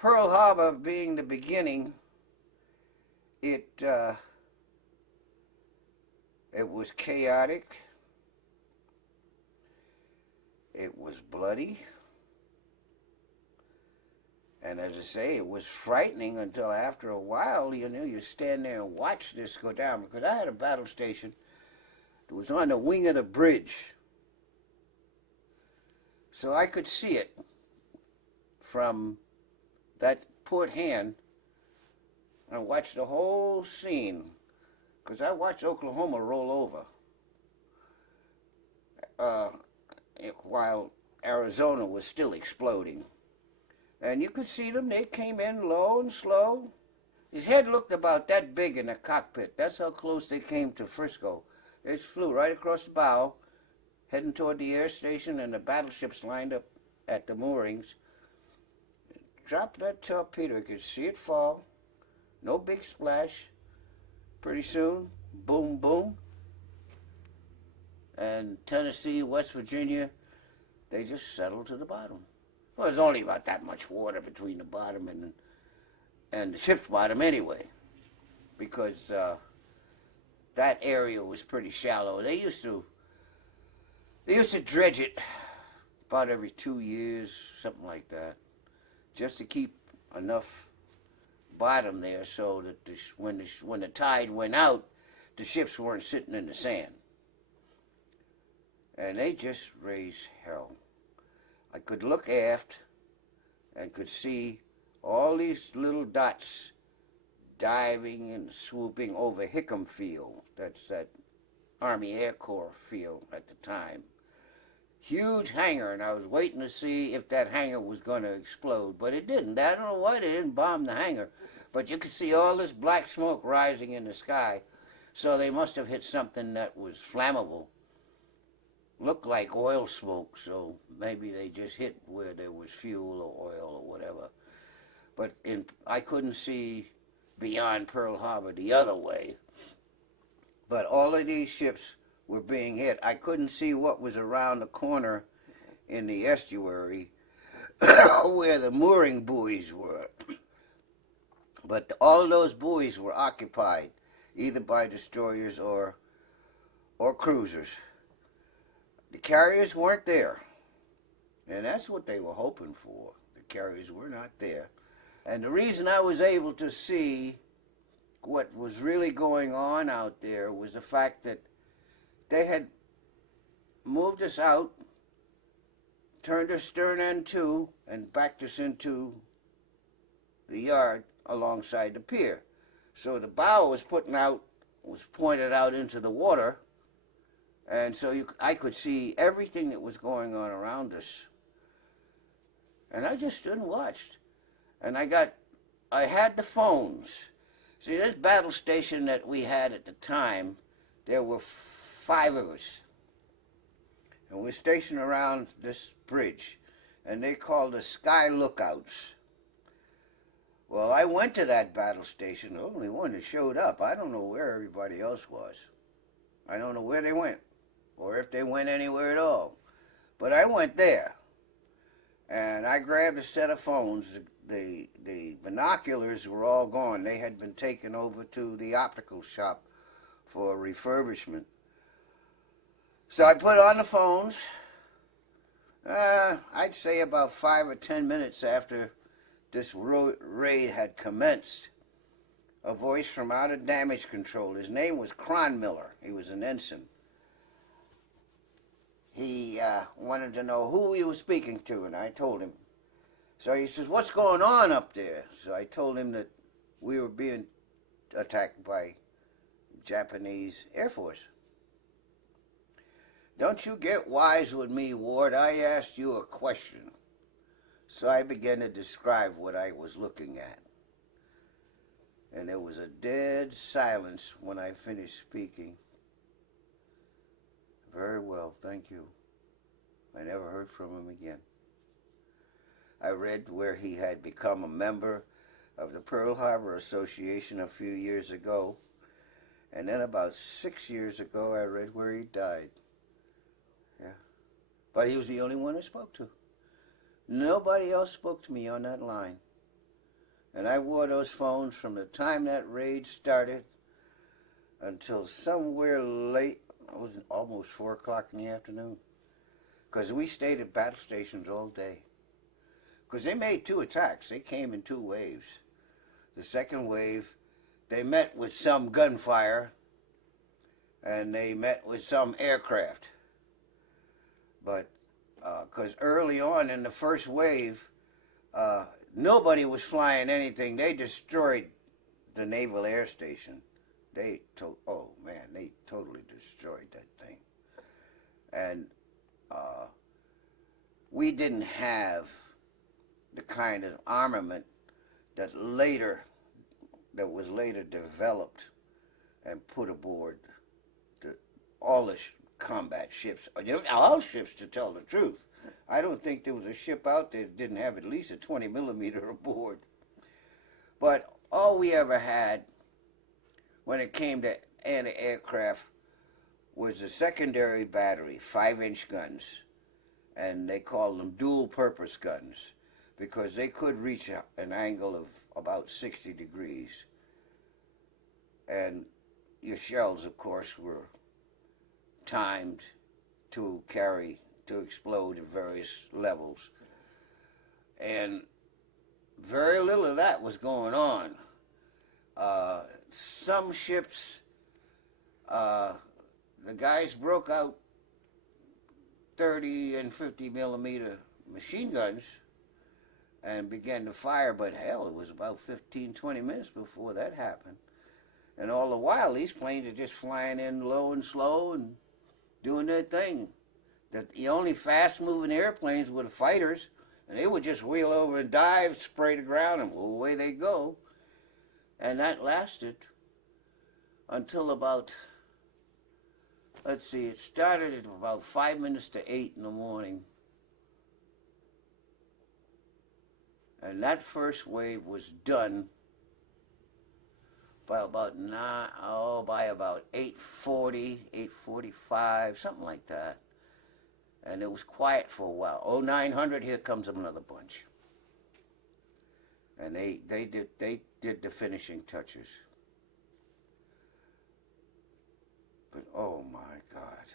Pearl Harbor being the beginning, it it was chaotic, it was bloody, and as I say, it was frightening until after a while, you stand there and watch this go down. Because I had a battle station that was on the wing of the bridge, so I could see it from that port hand and watch the whole scene. Because I watched Oklahoma roll over while Arizona was still exploding. And you could see them. They came in low and slow. His head looked about that big in the cockpit. That's how close they came to Frisco. They just flew right across the bow, heading toward the air station, and the battleships lined up at the moorings. Dropped that torpedo. You could see it fall. No big splash. Pretty soon, boom, boom. And Tennessee, West Virginia, they just settled to the bottom. Well, there's only about that much water between the bottom and the ship's bottom anyway, because that area was pretty shallow. They used to dredge it about every 2 years, something like that, just to keep enough bottom there so that when the tide went out, the ships weren't sitting in the sand. And they just raised hell. I could look aft and could see all these little dots diving and swooping over Hickam Field. That's that Army Air Corps field at the time. Huge hangar, and I was waiting to see if that hangar was going to explode, but it didn't. I don't know why they didn't bomb the hangar, but you could see all this black smoke rising in the sky, so they must have hit something that was flammable. Looked like oil smoke, so maybe they just hit where there was fuel or oil or whatever. But I couldn't see beyond Pearl Harbor the other way. But all of these ships were being hit. I couldn't see what was around the corner in the estuary where the mooring buoys were. But all of those buoys were occupied, either by destroyers or cruisers. The carriers weren't there, and that's what they were hoping for. The carriers were not there. And the reason I was able to see what was really going on out there was the fact that they had moved us out, turned our stern end to, and backed us into the yard alongside the pier. So the bow was pointed out into the water, and so I could see everything that was going on around us. And I just stood and watched. And I had the phones. See, this battle station that we had at the time, there were 5 of us. And we're stationed around this bridge. And they called us Sky Lookouts. Well, I went to that battle station, the only one that showed up. I don't know where everybody else was. I don't know where they went, or if they went anywhere at all. But I went there, and I grabbed a set of phones. The binoculars were all gone. They had been taken over to the optical shop for refurbishment. So I put on the phones. I'd say about 5 or 10 minutes after this raid had commenced, a voice from out of damage control. His name was Cronmiller. He was an ensign. He wanted to know who we were speaking to, and I told him. So he says, "What's going on up there?" So I told him that we were being attacked by Japanese Air Force. "Don't you get wise with me, Ward. I asked you a question." So I began to describe what I was looking at. And there was a dead silence when I finished speaking. "Very well, thank you." I never heard from him again. I read where he had become a member of the Pearl Harbor Association a few years ago, and then about 6 years ago I read where he died. Yeah. But he was the only one I spoke to. Nobody else spoke to me on that line. And I wore those phones from the time that raid started until somewhere late. It was almost 4 o'clock in the afternoon. Because we stayed at battle stations all day. Because they made 2 attacks. They came in 2 waves. The second wave, they met with some gunfire and they met with some aircraft. But because early on in the first wave, nobody was flying anything. They destroyed the Naval Air Station. Oh man, they totally destroyed that thing. And we didn't have the kind of armament that was later developed and put aboard all the combat ships, all ships, to tell the truth. I don't think there was a ship out there that didn't have at least a 20 millimeter aboard. But all we ever had when it came to anti-aircraft was the secondary battery, 5-inch guns, and they called them dual-purpose guns because they could reach an angle of about 60 degrees. And your shells, of course, were timed to explode at various levels. And very little of that was going on. Some ships, the guys broke out 30 and 50 millimeter machine guns and began to fire, but hell, it was about 15, 20 minutes before that happened. And all the while, these planes are just flying in low and slow and doing their thing. The only fast-moving airplanes were the fighters, and they would just wheel over and dive, spray the ground, and away they go. And that lasted until about, let's see, it started at about 5 minutes to 8 in the morning. And that first wave was done by about 8:40, 8:45, something like that. And it was quiet for a while. 0900, here comes another bunch. And they did the finishing touches. But oh my God.